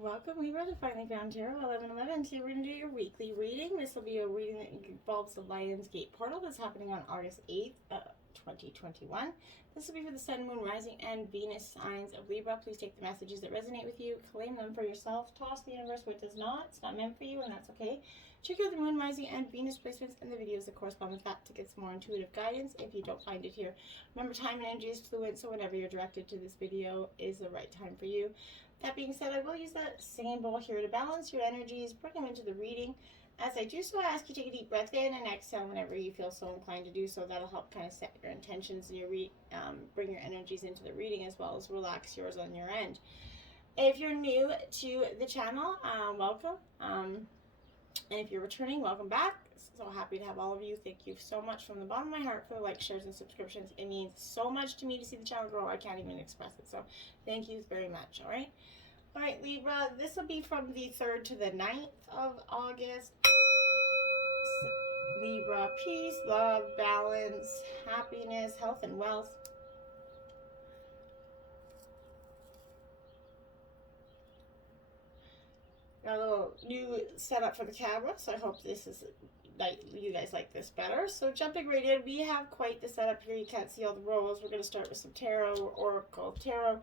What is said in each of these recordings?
Welcome, Libra, to Finally Found Tarot 1111. Today we're going to do your weekly reading. This will be a reading that involves the Lion's Gate portal that's happening on August 8th, 2021. This will be for the Sun, Moon, Rising, and Venus signs of Libra. Please take the messages that resonate with you, claim them for yourself, toss the universe what does not. It's not meant for you, and that's okay. Check out the Moon, Rising, and Venus placements and the videos that correspond with that to get some more intuitive guidance if you don't find it here. Remember, time and energy is fluid, so whenever you're directed to this video is the right time for you. That being said, I will use that singing bowl here to balance your energies, bring them into the reading. As I do so, I ask you to take a deep breath in and exhale whenever you feel so inclined to do so. That'll help kind of set your intentions and bring your energies into the reading, as well as relax yours on your end. If you're new to the channel, welcome. And if you're returning, welcome back. So happy to have all of you. Thank you so much from the bottom of my heart for the likes, shares, and subscriptions. It means so much to me to see the channel grow. I can't even express it. So thank you very much. All right, Libra, this will be from the 3rd to the 9th of August. Libra, peace, love, balance, happiness, health, and wealth. Got a little new setup for the camera, so I hope this is you guys like this better. So jumping right in, we have quite the setup here. You can't see all the rows. We're going to start with some tarot, oracle tarot,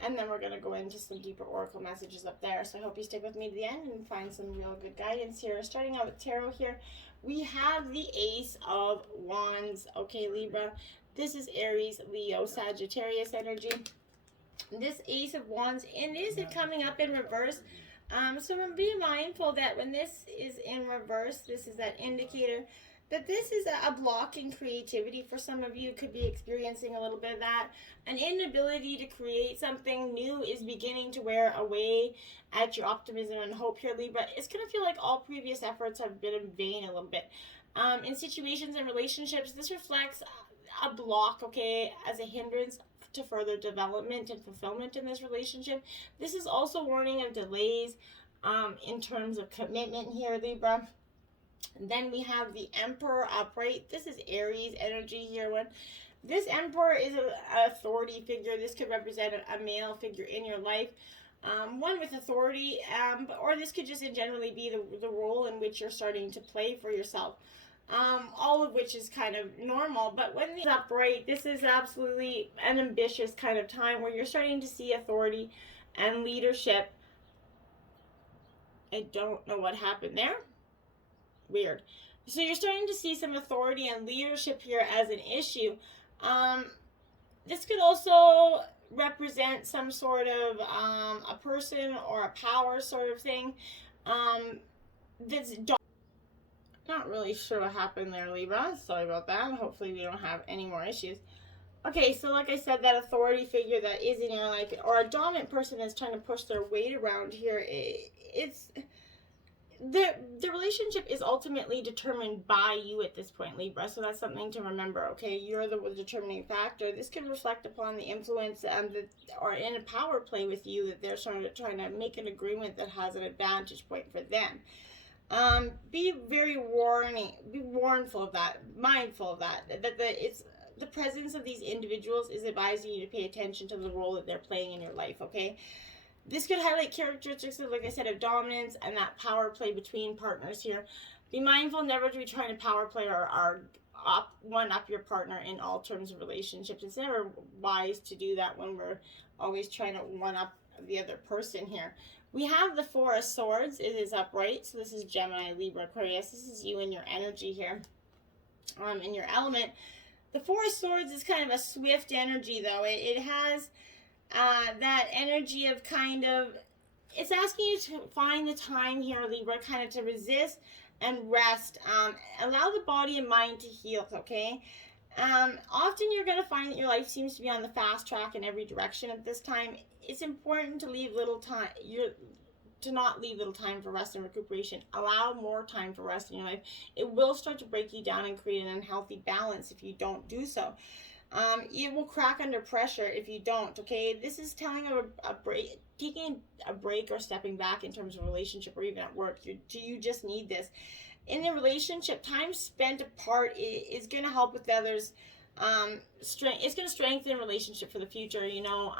and then we're going to go into some deeper oracle messages up there. So I hope you stick with me to the end and find some real good guidance here. Starting out with tarot here, we have the Ace of Wands. Okay, Libra, this is Aries, Leo, Sagittarius energy. This Ace of Wands, and is it coming up in reverse? So be mindful that when this is in reverse, this is that indicator that this is a block in creativity. For some of you, could be experiencing a little bit of that. An inability to create something new is beginning to wear away at your optimism and hope here, Libra. It's going to feel like all previous efforts have been in vain a little bit. In situations and relationships, this reflects a block, okay, as a hindrance to further development and fulfillment in this relationship. This is also warning of delays in terms of commitment here, Libra. And then we have the Emperor upright. This is Aries energy here. This Emperor is an authority figure. This could represent a male figure in your life, one with authority, or this could just generally be the role in which you're starting to play for yourself. All of which is kind of normal, but when it's upright, this is absolutely an ambitious kind of time where you're starting to see authority and leadership. I don't know what happened there. Weird. So you're starting to see some authority and leadership here as an issue. This could also represent some sort of a person or a power sort of thing. That's not really sure what happened there, Libra. Sorry about that. Hopefully we don't have any more issues. Okay, so like I said, that authority figure that is in your life, or a dominant person that's trying to push their weight around here, it's the relationship is ultimately determined by you at this point, Libra. So that's something to remember, okay? You're the determining factor. This could reflect upon the influence or in a power play with you, that they're sort of trying to make an agreement that has an advantage point for them. Be very warnful of that, mindful of that, it's the presence of these individuals is advising you to pay attention to the role that they're playing in your life, okay? This could highlight characteristics of, like I said, of dominance and that power play between partners here. Be mindful never to be trying to power play or one up your partner in all terms of relationships. It's never wise to do that when we're always trying to one up the other person here. We have the Four of Swords. It is upright. So this is Gemini, Libra, Aquarius. This is you and your energy here, in your element. The Four of Swords is kind of a swift energy, though. It has that energy of kind of, it's asking you to find the time here, Libra, kind of to resist and rest. Allow the body and mind to heal, okay? Often you're going to find that your life seems to be on the fast track in every direction at this time. It's important to leave little time, to not leave little time for rest and recuperation. Allow more time for rest in your life. It will start to break you down and create an unhealthy balance if you don't do so. It will crack under pressure if you don't, okay? This is telling a break, taking a break or stepping back in terms of relationship or even at work. You just need this. In a relationship, time spent apart is going to help with others It's going to strengthen relationship for the future. You know,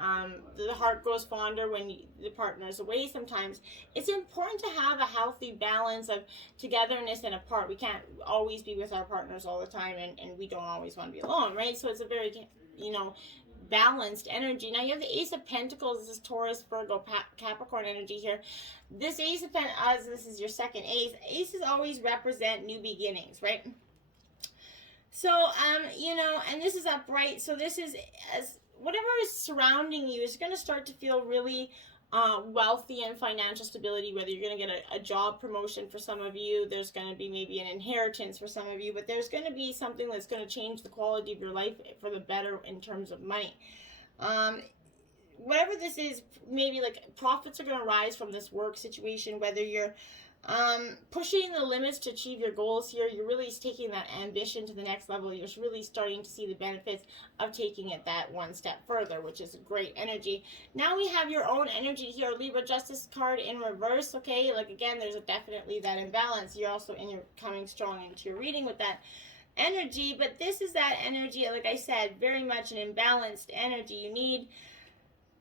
the heart grows fonder when the partner is away. Sometimes it's important to have a healthy balance of togetherness and apart. We can't always be with our partners all the time, and we don't always want to be alone, right? So it's a very, you know, balanced energy. Now you have the Ace of Pentacles. This is Taurus, Virgo, Capricorn energy here. This Ace of Pentacles, this is your second ace. Aces always represent new beginnings, right? So, you know, and this is upright. So this is, as whatever is surrounding you is going to start to feel really wealthy and financial stability, whether you're going to get a job promotion for some of you, there's going to be maybe an inheritance for some of you, but there's going to be something that's going to change the quality of your life for the better in terms of money. Whatever this is, maybe like profits are going to rise from this work situation, whether you're pushing the limits to achieve your goals here. You're really taking that ambition to the next level. You're really starting to see the benefits of taking it that one step further, which is a great energy. Now we have your own energy here, Libra, Justice card in reverse, okay? Like, again, there's definitely that imbalance. You're also coming strong into your reading with that energy, but this is that energy, like I said, very much an imbalanced energy. You need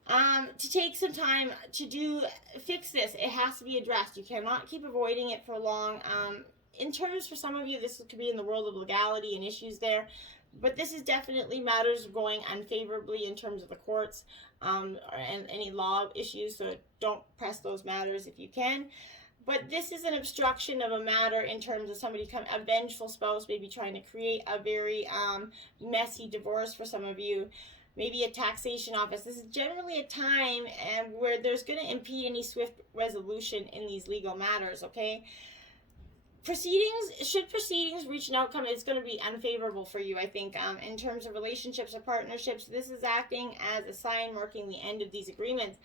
to take some time to fix this. It has to be addressed. You cannot keep avoiding it for long. In terms, for some of you, this could be in the world of legality and issues there, but this is definitely matters going unfavorably in terms of the courts and any law issues, so don't press those matters if you can. But this is an obstruction of a matter in terms of somebody a vengeful spouse maybe trying to create a very messy divorce for some of you. Maybe a taxation office. This is generally a time where there's going to impede any swift resolution in these legal matters, okay? Should proceedings reach an outcome, it's going to be unfavorable for you, I think. In terms of relationships or partnerships, this is acting as a sign marking the end of these agreements.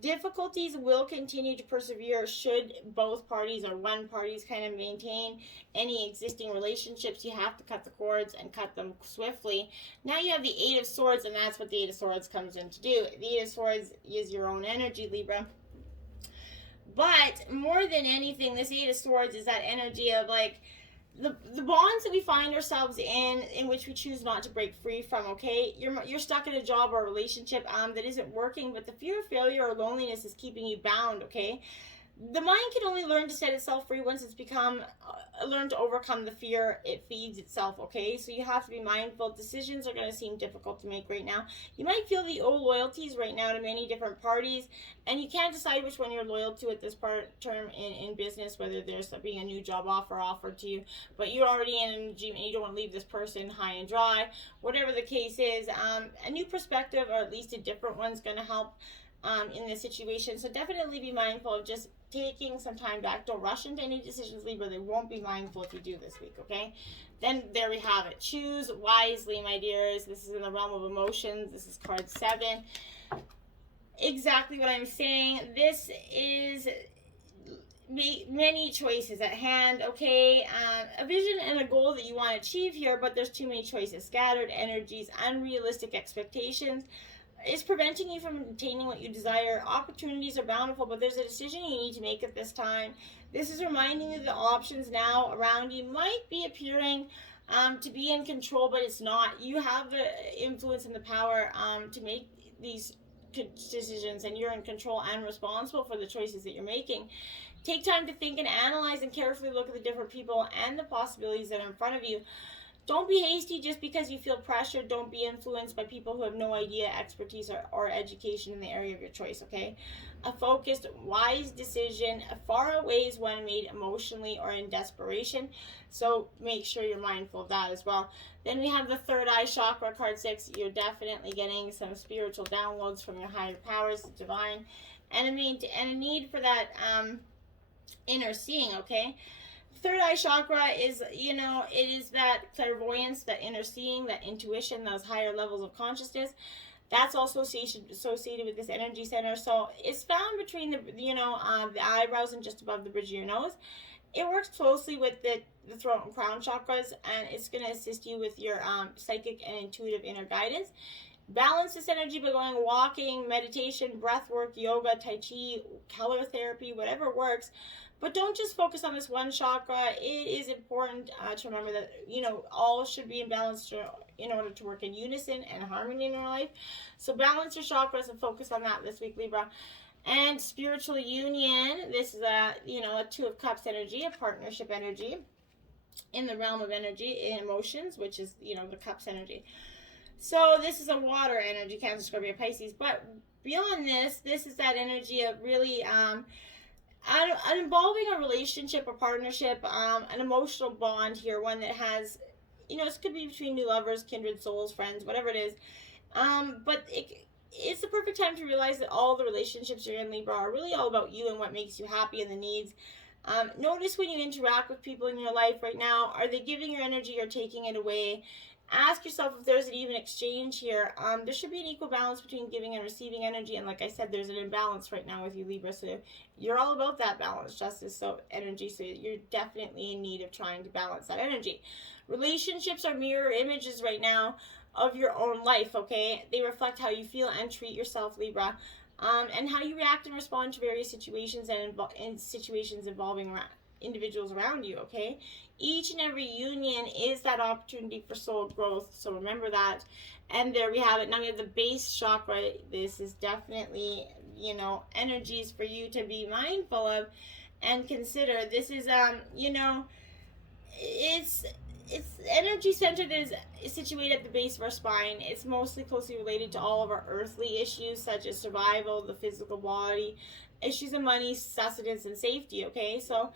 Difficulties will continue to persevere should both parties or one parties kind of maintain any existing relationships. You have to cut the cords and cut them swiftly. Now you have the Eight of Swords, and that's what the Eight of Swords comes in to do. The Eight of Swords is your own energy, Libra. But more than anything, this Eight of Swords is that energy of like the bonds that we find ourselves in which we choose not to break free from, okay? You're stuck in a job or a relationship that isn't working, but the fear of failure or loneliness is keeping you bound, okay? The mind can only learn to set itself free once it's learned to overcome the fear it feeds itself, okay? So you have to be mindful. Decisions are going to seem difficult to make right now. You might feel the old loyalties right now to many different parties, and you can't decide which one you're loyal to at this term in business, whether there's being a new job offer offered to you, but you're already in energy and you don't want to leave this person high and dry. Whatever the case is, a new perspective, or at least a different one's going to help in this situation. So definitely be mindful of just taking some time back. Don't rush into any decisions, Libra. They won't be mindful if you do this week, okay? Then there we have it. Choose wisely, my dears. This is in the realm of emotions. This is card 7. Exactly what I'm saying. This is many choices at hand, okay? A vision and a goal that you want to achieve here, but there's too many choices. Scattered energies, unrealistic expectations is preventing you from attaining what you desire. Opportunities are bountiful, but there's a decision you need to make at this time. This is reminding you the options now around you might be appearing to be in control, but it's not. You have the influence and the power to make these decisions, and you're in control and responsible for the choices that you're making. Take time to think and analyze and carefully look at the different people and the possibilities that are in front of you. Don't be hasty just because you feel pressured. Don't be influenced by people who have no idea, expertise, or education in the area of your choice, okay? A focused, wise decision far outweighs one made emotionally or in desperation. So make sure you're mindful of that as well. Then we have the third eye chakra, card 6. You're definitely getting some spiritual downloads from your higher powers, the divine, and a need for that inner seeing, okay? Third eye chakra is, it is that clairvoyance, that inner seeing, that intuition, those higher levels of consciousness. That's also associated with this energy center. So it's found between the eyebrows and just above the bridge of your nose. It works closely with the throat and crown chakras, and it's going to assist you with your psychic and intuitive inner guidance. Balance this energy by going walking, meditation, breath work, yoga, tai chi, color therapy, whatever works. But don't just focus on this one chakra. It is important to remember that, all should be in balance in order to work in unison and harmony in your life. So balance your chakras and focus on that this week, Libra. And spiritual union, this is a Two of Cups energy, a partnership energy in the realm of energy, in emotions, which is, the Cups energy. So this is a water energy, Cancer, Scorpio, Pisces. But beyond this is that energy of really involving a relationship, a partnership, an emotional bond here, one that has, it could be between new lovers, kindred souls, friends, whatever it is. But it's the perfect time to realize that all the relationships you're in, Libra, are really all about you and what makes you happy and the needs. Notice when you interact with people in your life right now, are they giving your energy or taking it away? Ask yourself if there's an even exchange here. There should be an equal balance between giving and receiving energy. And like I said, there's an imbalance right now with you, Libra. So you're all about that balance, justice, so energy. So you're definitely in need of trying to balance that energy. Relationships are mirror images right now of your own life, okay? They reflect how you feel and treat yourself, Libra. And how you react and respond to various situations and in situations involving individuals around you, okay? Each and every union is that opportunity for soul growth, so remember that. And there we have it. Now we have the base chakra. This is definitely, energies for you to be mindful of and consider. This is, it's energy centered, is situated at the base of our spine. It's mostly closely related to all of our earthly issues, such as survival, the physical body, issues of money, sustenance, and safety, okay? So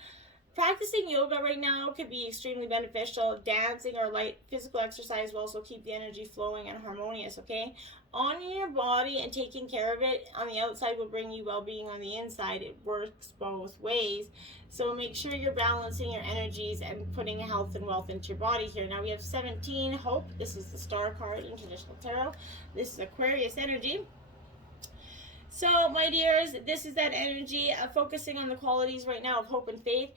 practicing yoga right now could be extremely beneficial. Dancing or light physical exercise will also keep the energy flowing and harmonious, okay? Honoring your body and taking care of it on the outside will bring you well-being on the inside. It works both ways. So make sure you're balancing your energies and putting health and wealth into your body here. Now we have 17, Hope. This is the star card in traditional tarot. This is Aquarius energy. So, my dears, this is that energy of focusing on the qualities right now of hope and faith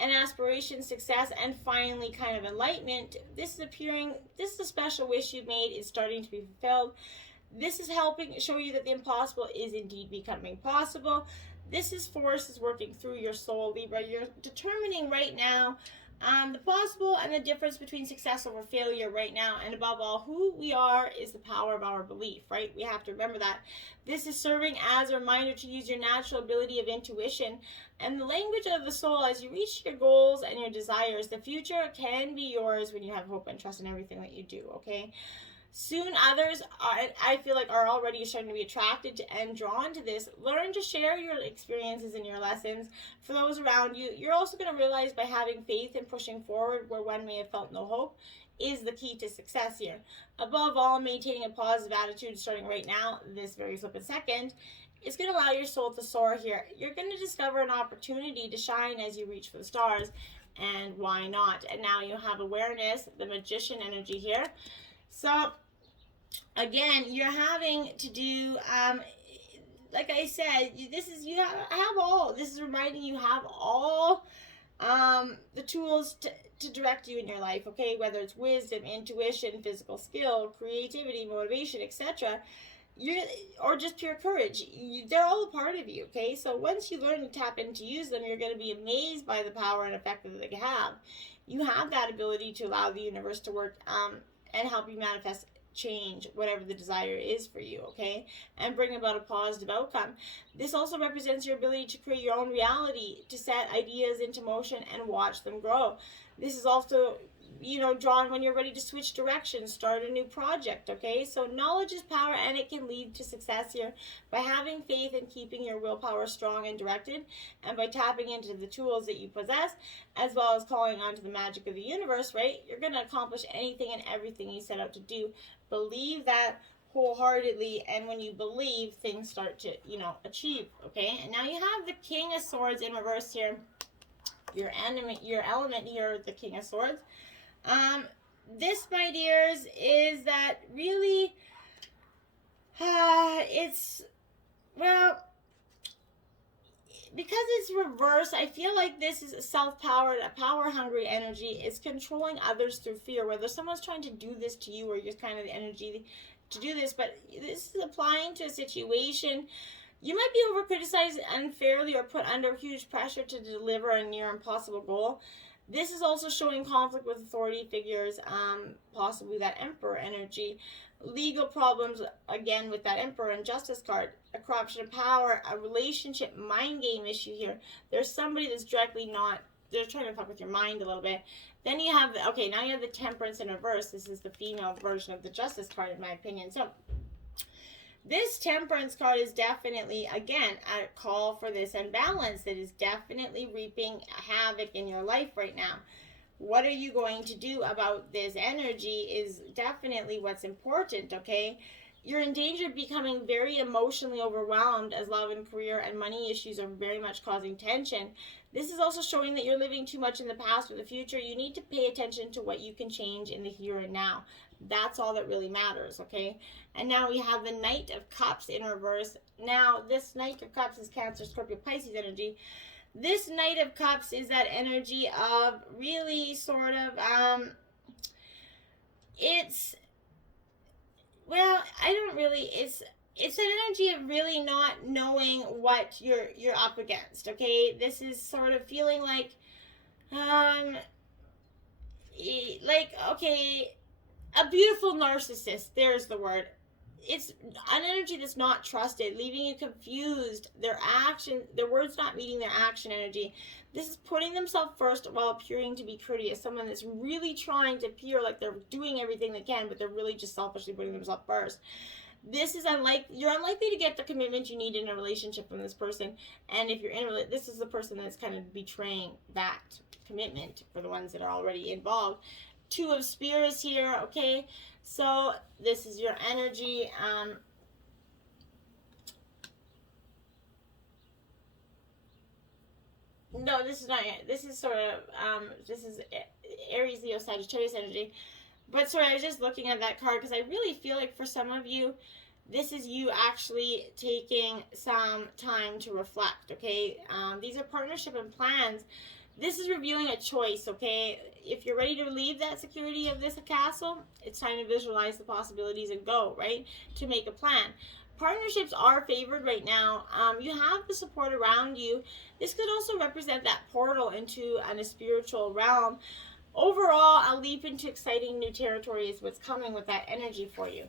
and aspiration, success, and finally kind of enlightenment. This is a special wish you made is starting to be fulfilled. This is helping show you that the impossible is indeed becoming possible. This is forces working through your soul, Libra. You're determining right now the possible and the difference between success over failure right now. And above all, who we are is the power of our belief, right? We have to remember that. This is serving as a reminder to use your natural ability of intuition and the language of the soul as you reach your goals and your desires. The future can be yours when you have hope and trust in everything that you do, okay? Soon others, I feel like, are already starting to be attracted to and drawn to this. Learn to share your experiences and your lessons for those around you. You're also going to realize by having faith and pushing forward where one may have felt no hope is the key to success here. Above all, maintaining a positive attitude starting right now, this very flippant second, it's going to allow your soul to soar here. You're going to discover an opportunity to shine as you reach for the stars, and why not? And now you have awareness, the magician energy here. So, again, you're having to do, like I said, this is reminding you have all the tools to direct you in your life, okay? Whether it's wisdom, intuition, physical skill, creativity, motivation, etc., or just pure courage. They're all a part of you, okay? So once you learn to tap in to use them, you're going to be amazed by the power and effect that they have. You have that ability to allow the universe to work and help you manifest change, whatever the desire is for you, okay? And bring about a positive outcome. This also represents your ability to create your own reality, to set ideas into motion and watch them grow. This is also, drawn when you're ready to switch directions, start a new project, okay? So knowledge is power, and it can lead to success here by having faith and keeping your willpower strong and directed, and by tapping into the tools that you possess, as well as calling onto the magic of the universe, right? You're going to accomplish anything and everything you set out to do. Believe that wholeheartedly, and when you believe, things start to, achieve, okay? And now you have the King of Swords in reverse here. Your element here, the King of Swords. This, my dears, is that really, because it's reverse, I feel like this is a self-powered, a power-hungry energy. It's controlling others through fear, whether someone's trying to do this to you or you're kind of the energy to do this, but this is applying to a situation. You might be over criticized unfairly or put under huge pressure to deliver a near impossible goal. This is also showing conflict with authority figures, possibly that Emperor energy. Legal problems, again, with that Emperor and Justice card. A corruption of power, a relationship mind game issue here. There's somebody that's directly not, they're trying to fuck with your mind a little bit. Then you have, okay, now you have the Temperance in reverse. This is the female version of the Justice card, in my opinion. So, this Temperance card is definitely, again, a call for this imbalance that is definitely reaping havoc in your life right now. What are you going to do about this energy is definitely what's important, okay? You're in danger of becoming very emotionally overwhelmed as love and career and money issues are very much causing tension. This is also showing that you're living too much in the past or the future. You need to pay attention to what you can change in the here and now. That's all that really matters, okay? And now we have the Knight of Cups in reverse. Now, this Knight of Cups is Cancer, Scorpio, Pisces energy. This Knight of Cups is that energy of really sort of, it's, well, I don't really, it's an energy of really not knowing what you're up against, okay? This is sort of feeling like, okay, a beautiful narcissist, there's the word. It's an energy that's not trusted, leaving you confused. Their words not meeting their action energy. This is putting themselves first while appearing to be courteous. Someone that's really trying to appear like they're doing everything they can, but they're really just selfishly putting themselves first. This is you're unlikely to get the commitment you need in a relationship from this person. And if you're this is the person that's kind of betraying that commitment for the ones that are already involved. Two of Spears here, okay? So this is your energy. No, this is not it. This is sort of, this is Aries, Leo, Sagittarius energy. But sorry, I was just looking at that card because I really feel like for some of you, this is you actually taking some time to reflect, okay? These are partnership and plans. This is revealing a choice, okay? If you're ready to leave that security of this castle, it's time to visualize the possibilities and go, right? To make a plan. Partnerships are favored right now. You have the support around you. This could also represent that portal into a spiritual realm. Overall, a leap into exciting new territory is what's coming with that energy for you.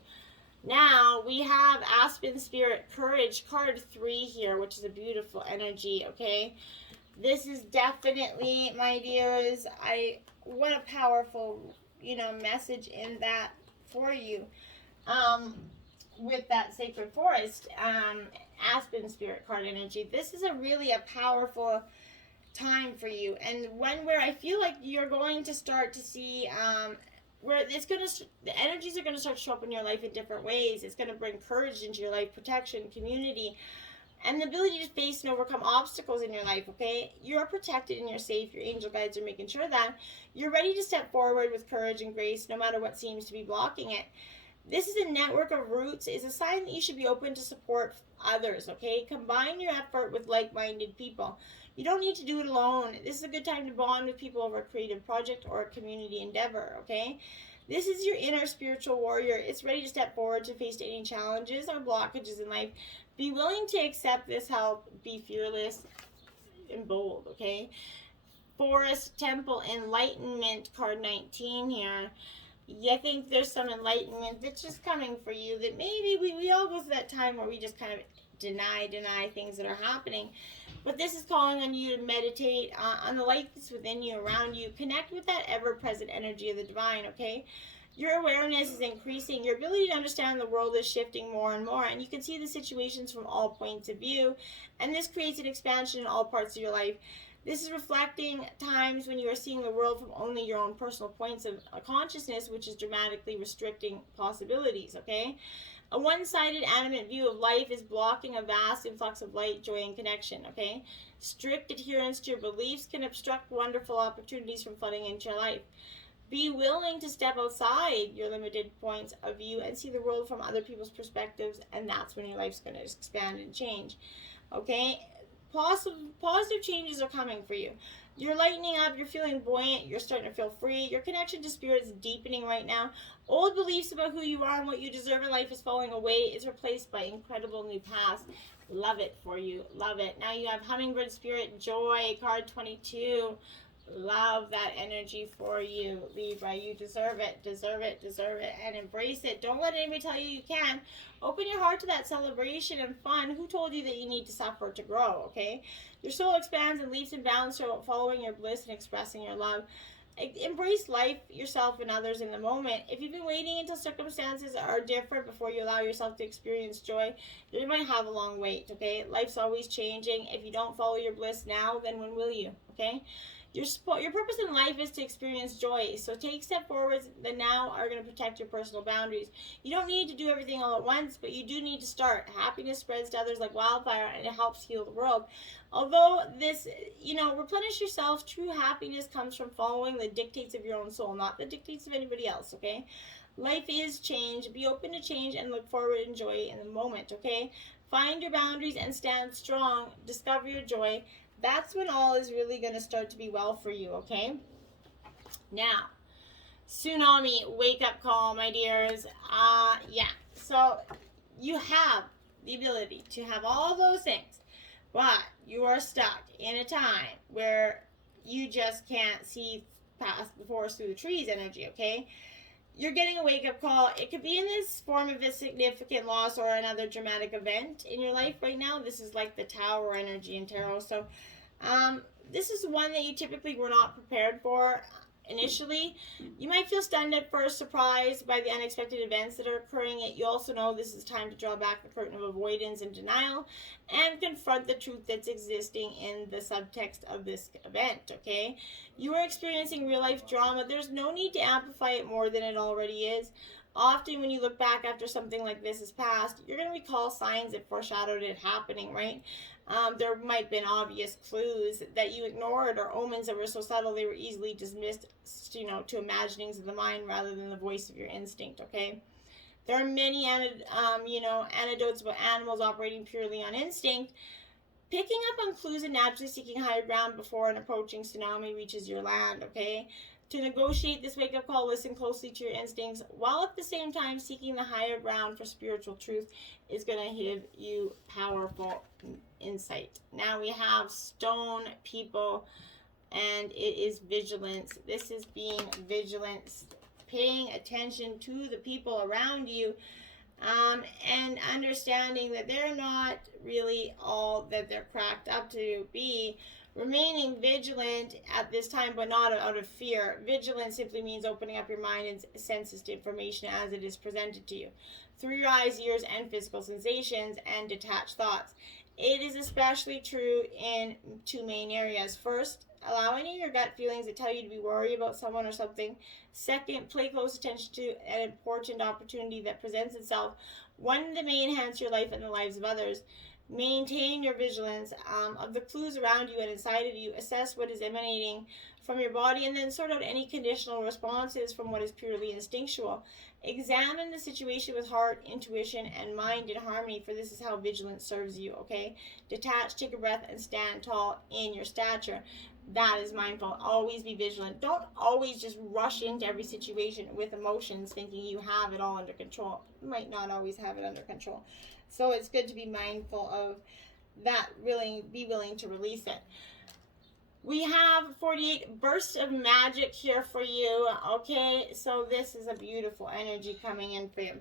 Now, we have Aspen Spirit Courage, card 3 here, which is a beautiful energy, okay? This is definitely, my dears, what a powerful, message in that for you. With that Sacred Forest, Aspen Spirit card energy. This is really a powerful time for you, and one where I feel like you're going to start to see where the energies are going to start to show up in your life in different ways. It's going to bring courage into your life, protection, community, and the ability to face and overcome obstacles in your life, okay? You're protected and you're safe. Your angel guides are making sure that you're ready to step forward with courage and grace no matter what seems to be blocking it. This is a network of roots. Is a sign that you should be open to support others, okay? Combine your effort with like-minded people. You don't need to do it alone. This is a good time to bond with people over a creative project or a community endeavor, okay? This is your inner spiritual warrior. It's ready to step forward to face any challenges or blockages in life. Be willing to accept this help. Be fearless and bold, okay? Forest Temple Enlightenment, card 19 here. I think there's some enlightenment that's just coming for you, that maybe we all go through that time where we just kind of deny things that are happening. But this is calling on you to meditate on the light that's within you, around you. Connect with that ever-present energy of the divine, okay? Your awareness is increasing. Your ability to understand the world is shifting more and more, and you can see the situations from all points of view, and this creates an expansion in all parts of your life. This is reflecting times when you are seeing the world from only your own personal points of consciousness, which is dramatically restricting possibilities, okay? A one-sided, animate view of life is blocking a vast influx of light, joy, and connection, okay? Strict adherence to your beliefs can obstruct wonderful opportunities from flooding into your life. Be willing to step outside your limited points of view and see the world from other people's perspectives, and that's when your life's going to expand and change, okay? Positive changes are coming for you. You're lightening up, you're feeling buoyant, you're starting to feel free. Your connection to spirit is deepening right now. Old beliefs about who you are and what you deserve in life is falling away. It's replaced by incredible new paths. Love it for you. Love it. Now you have hummingbird spirit, joy, card 22. Love that energy for you, Libra. You deserve it, deserve it, deserve it, and embrace it. Don't let anybody tell you can. Open your heart to that celebration and fun. Who told you that you need to suffer to grow, okay? Your soul expands and leaps and bounds throughout following your bliss and expressing your love. Embrace life, yourself, and others in the moment. If you've been waiting until circumstances are different before you allow yourself to experience joy, you might have a long wait, okay? Life's always changing. If you don't follow your bliss now, then when will you, okay? Your purpose in life is to experience joy. So take step forwards that now are going to protect your personal boundaries. You don't need to do everything all at once, but you do need to start. Happiness spreads to others like wildfire, and it helps heal the world. Although this, replenish yourself, true happiness comes from following the dictates of your own soul, not the dictates of anybody else, okay? Life is change. Be open to change and look forward and enjoy in the moment, okay? Find your boundaries and stand strong. Discover your joy. That's when all is really going to start to be well for you, okay? Now, tsunami, wake up call, my dears. So you have the ability to have all those things, but you are stuck in a time where you just can't see past the forest through the trees energy, okay? You're getting a wake-up call. It could be in this form of a significant loss or another dramatic event in your life right now. This is like the Tower energy in tarot. So this is one that you typically were not prepared for initially. You might feel stunned at first, surprised by the unexpected events that are occurring, yet you also know this is time to draw back the curtain of avoidance and denial and confront the truth that's existing in the subtext of this event, okay? You are experiencing real-life drama. There's no need to amplify it more than it already is. Often when you look back after something like this has passed, you're going to recall signs that foreshadowed it happening, right? There might have been obvious clues that you ignored or omens that were so subtle they were easily dismissed, to imaginings of the mind rather than the voice of your instinct, okay? There are many, anecdotes about animals operating purely on instinct. Picking up on clues and naturally seeking higher ground before an approaching tsunami reaches your land, okay? To negotiate this wake-up call, listen closely to your instincts, while at the same time seeking the higher ground for spiritual truth is going to give you powerful insight. Now we have stone people, and it is vigilance. This is being vigilant, paying attention to the people around you, and understanding that they're not really all that they're cracked up to be. Remaining vigilant at this time, but not out of fear. Vigilance simply means opening up your mind and senses to information as it is presented to you through your eyes, ears, and physical sensations and detached thoughts. It is especially true in two main areas. First, allow any of your gut feelings that tell you to be worried about someone or something. Second, pay close attention to an important opportunity that presents itself, one that may enhance your life and the lives of others. Maintain your vigilance of the clues around you and inside of you. Assess what is emanating from your body and then sort out any conditional responses from what is purely instinctual. Examine the situation with heart, intuition, and mind in harmony, for this is how vigilance serves you, okay? Detach, take a breath, and stand tall in your stature. That is mindful. Always be vigilant. Don't always just rush into every situation with emotions thinking you have it all under control. You might not always have it under control. So it's good to be mindful of that, be willing to release it. We have 48 bursts of magic here for you, okay? So this is a beautiful energy coming in for you.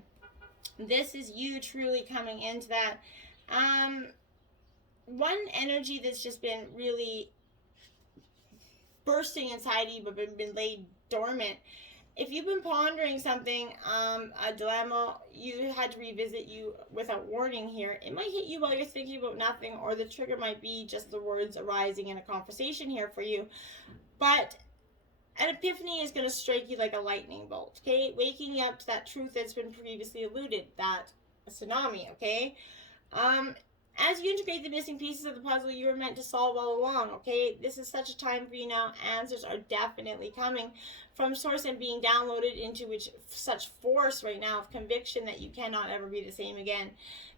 This is you truly coming into that. One energy that's just been really bursting inside of you but been laid dormant. If you've been pondering something, a dilemma you had to revisit you without warning here, it might hit you while you're thinking about nothing, or the trigger might be just the words arising in a conversation here for you. But an epiphany is going to strike you like a lightning bolt, okay? Waking you up to that truth that's been previously eluded, that tsunami, okay? As you integrate the missing pieces of the puzzle you were meant to solve all along, okay? This is such a time for you now. Answers are definitely coming from source and being downloaded into such force right now of conviction that you cannot ever be the same again.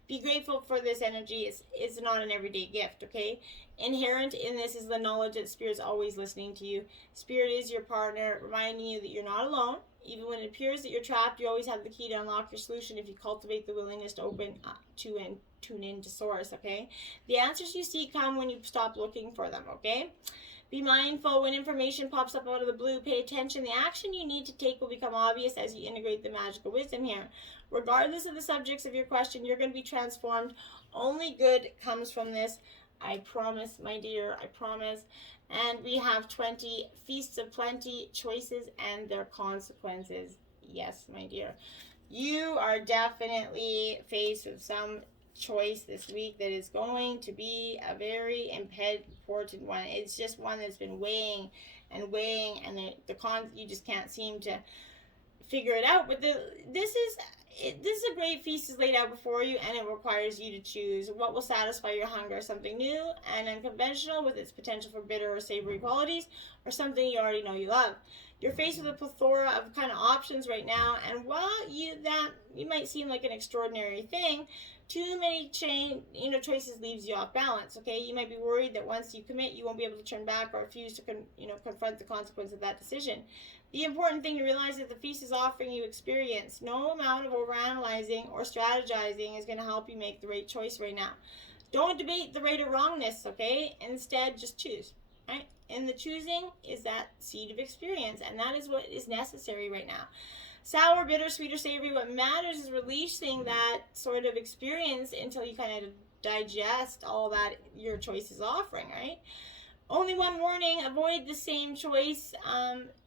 Be grateful for this energy. It's not an everyday gift, okay? Inherent in this is the knowledge that Spirit's always listening to you. Spirit is your partner, reminding you that you're not alone. Even when it appears that you're trapped, you always have the key to unlock your solution if you cultivate the willingness to open to and tune in to Source, okay? The answers you seek come when you stop looking for them, okay? Be mindful when information pops up out of the blue. Pay attention. The action you need to take will become obvious as you integrate the magical wisdom here. Regardless of the subjects of your question, you're going to be transformed. Only good comes from this. I promise, my dear, I promise. And we have 20 feasts of plenty, choices and their consequences. Yes, my dear. You are definitely faced with some choice this week that is going to be a very important one. It's just one that's been weighing, and you just can't seem to figure it out. But this is a great feast is laid out before you, and it requires you to choose what will satisfy your hunger: something new and unconventional with its potential for bitter or savory qualities, or something you already know you love. You're faced with a plethora of kind of options right now, and while you might seem like an extraordinary thing, too many choices leaves you off balance, okay? You might be worried that once you commit, you won't be able to turn back or refuse to confront the consequence of that decision. The important thing to realize is that the feast is offering you experience. No amount of overanalyzing or strategizing is going to help you make the right choice right now. Don't debate the right or wrongness, okay? Instead, just choose, right? And the choosing is that seed of experience, and that is what is necessary right now. Sour, bitter, sweet, or savory, what matters is releasing that sort of experience until you kind of digest all that your choice is offering, right? Only one warning: avoid the same choice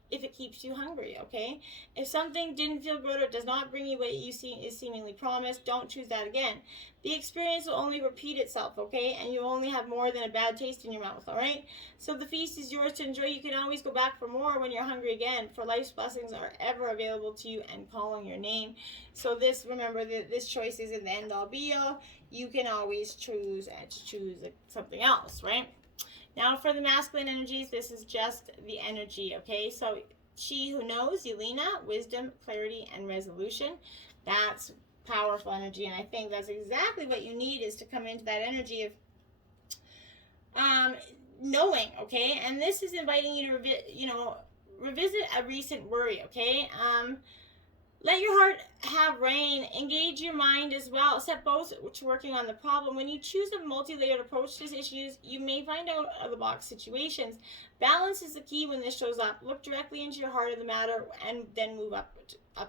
if it keeps you hungry, okay? If something didn't feel good or does not bring you what you see is seemingly promised, don't choose that again. The experience will only repeat itself, okay? And you only have more than a bad taste in your mouth, all right? So the feast is yours to enjoy. You can always go back for more when you're hungry again, for life's blessings are ever available to you and calling your name. So remember that this choice isn't the end-all be-all. You can always choose something else, right? Now for the masculine energies, this is just the energy, okay? So she who knows, Yelena, wisdom, clarity, and resolution. That's powerful energy, and I think that's exactly what you need, is to come into that energy of knowing, okay? And this is inviting you to revisit a recent worry, okay? Let your heart have reign. Engage your mind as well. Set both to working on the problem. When you choose a multi-layered approach to issues, you may find out-of-the-box situations. Balance is the key when this shows up. Look directly into your heart of the matter and then move up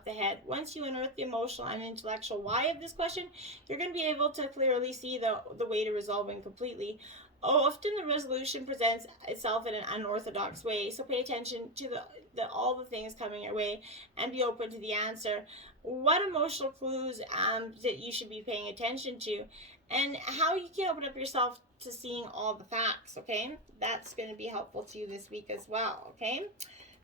the head. Once you unearth the emotional and intellectual why of this question, you're going to be able to clearly see the way to resolving completely. Often the resolution presents itself in an unorthodox way, so pay attention to all the things coming your way and be open to the answer. What emotional clues that you should be paying attention to, and how you can open up yourself to seeing all the facts, okay? That's going to be helpful to you this week as well, okay?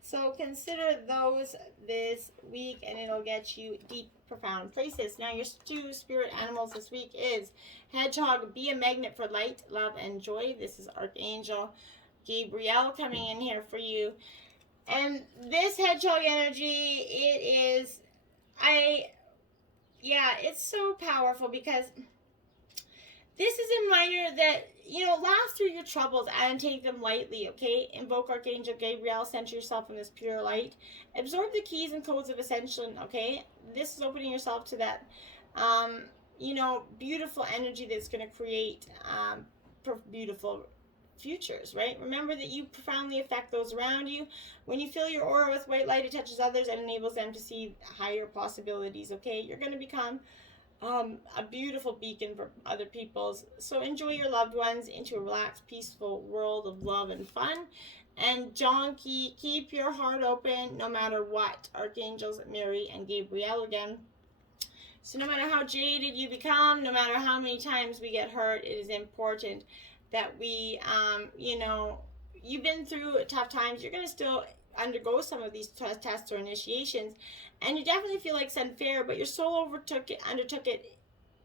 So consider those this week, and it'll get you deep, profound places. Now, your two spirit animals this week is Hedgehog. Be a magnet for light, love, and joy. This is Archangel Gabriel coming in here for you. And this Hedgehog energy, it's so powerful, because this is a reminder that, laugh through your troubles and take them lightly, okay? Invoke Archangel Gabriel, center yourself in this pure light. Absorb the keys and codes of ascension, okay? This is opening yourself to that, beautiful energy that's going to create beautiful futures, right? Remember that you profoundly affect those around you. When you fill your aura with white light, it touches others and enables them to see higher possibilities, okay? You're going to become a beautiful beacon for other people's. So enjoy your loved ones into a relaxed, peaceful world of love and fun. And John Key, keep your heart open no matter what. Archangels Mary and Gabriel again. So no matter how jaded you become, no matter how many times we get hurt, it is important that we, you've been through tough times. You're going to still undergo some of these tests or initiations, and you definitely feel like it's unfair, but your soul undertook it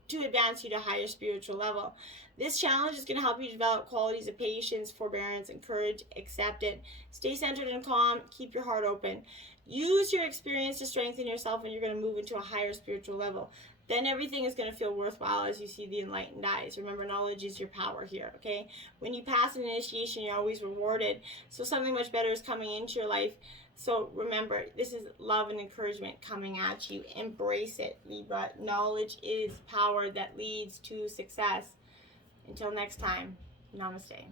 to advance you to a higher spiritual level. This challenge is going to help you develop qualities of patience, forbearance, and courage. Accept it. Stay centered and calm. Keep your heart open. Use your experience to strengthen yourself, and you're going to move into a higher spiritual level. then everything is going to feel worthwhile as you see the enlightened eyes. Remember, knowledge is your power here, okay? When you pass an initiation, you're always rewarded. So something much better is coming into your life. So remember, this is love and encouragement coming at you. Embrace it, Libra. Knowledge is power that leads to success. Until next time, namaste.